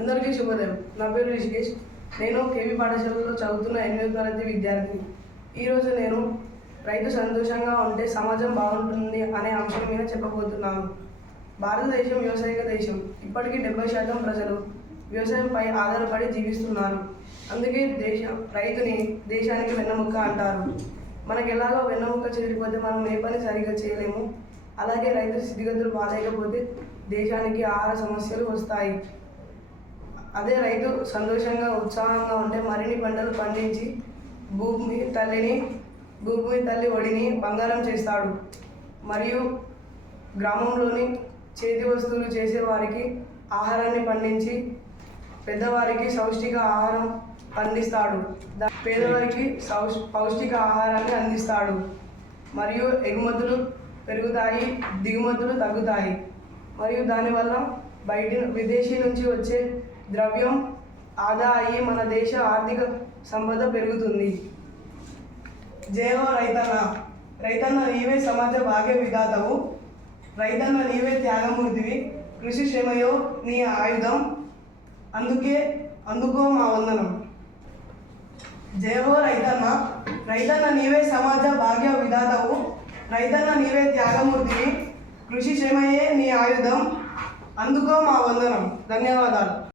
అందరికీ శుభోదయం. నా పేరు రిషికేష్. నేను కేవీ పాఠశాలలో చదువుతున్న 8వ తరగతి విద్యార్థిని. ఈరోజు నేను రైతు సంతోషంగా ఉంటే సమాజం బాగుంటుంది అనే అంశం మీద చెప్పబోతున్నాను. భారతదేశం వ్యవసాయక దేశం. ఇప్పటికీ 70% ప్రజలు వ్యవసాయంపై ఆధారపడి జీవిస్తున్నారు. అందుకే రైతుని దేశానికి వెన్నెముక అంటారు. మనకు ఎలాగో వెన్నెముక చెడిపోతే మనం ఏ పని సరిగ్గా చేయలేము. అలాగే రైతు స్థితిగతులు బాగాలేకపోతే దేశానికి ఆహార సమస్యలు వస్తాయి. అదే రైతు సంతోషంగా ఉత్సాహంగా ఉంటే మరిన్ని పంటలు పండించి భూమి తల్లి ఒడిని బంగారం చేస్తాడు. మరియు గ్రామంలోని చేతి వస్తువులు చేసేవారికి ఆహారాన్ని పండించి పెద్దవారికి పౌష్టిక ఆహారం పండిస్తాడు. పేదవారికి పౌష్టిక ఆహారాన్ని అందిస్తాడు. మరియు ఎగుమతులు పెరుగుతాయి, దిగుమతులు తగ్గుతాయి. మరియు దానివల్ల విదేశీ నుంచి వచ్చే ద్రవ్యం ఆదా అయ్యి మన దేశ ఆర్థిక సంపద పెరుగుతుంది. జై హో రైతన్న. రైతన్న నీవే సమాజ భాగ్య విధాతవు. రైతన్న నీవే త్యాగమూర్తివి. కృషి శ్రమయో నీ ఆయుధం. అందుకో మా వందనం. జై హో రైతన్న. రైతన్న నీవే సమాజ భాగ్య విధాతవు. రైతన్న నీవే త్యాగమూర్తివి. కృషి శ్రమయే నీ ఆయుధం. అందుకో మా వందనం. ధన్యవాదాలు.